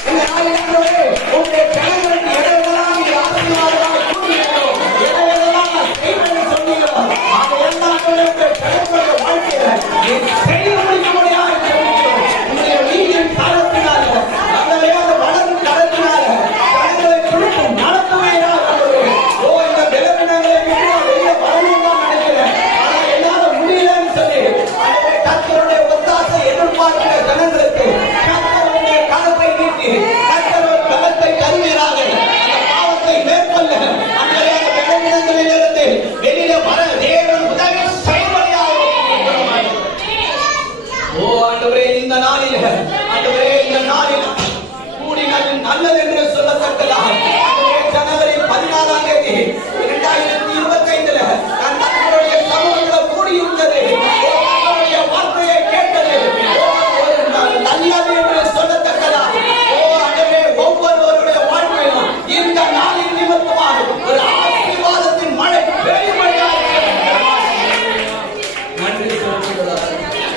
இந்த நாளில் ஆண்டவரே உங்களுடைய கணவருக்கு எதையெல்லாம் நீ ஆசீர்வாதமாக கூறுகிறீர்களோ, எதையெல்லாம் நான் செய்வேன் சொன்னீங்களோ, அதையெல்லாம் உங்களுடைய கணவருடைய வாழ்க்கையில நீ செய்ய முடியும்படியாக ஜெபிக்கிறோம். உங்களுடைய நீதியின் காலத்தினால ஆண்டவரே அந்த வளரும் காலத்தினால கணவரை கொடுத்து நடத்துவீராக ஆண்டவரே. ஓ இந்த பலவீனங்களை விட்டு வெளியே வரணும் தான் நினைக்கிறேன். ஆனா என்னால முடியலன்னு சொல்லி ஆண்டவரே கர்த்தருடைய ஒத்தாசை எதிர்பார்க்கிற ஜனங்களுக்கு கர்த்தருடைய கரத்தை நீட்டி கர்த்தருடைய பலத்தை தருவீராக. அந்த பாவத்தை மேற்கொள்ள அந்த பலவீனங்களிலிருந்து வெளியே வர தேவன் உதவி செய்வதாக. ஓ ஆண்டவரே இந்த நாளில் ஆண்டவரே இந்த நாளில் கூடினால் நல்லது என்று சொல்லத்தக்கதாக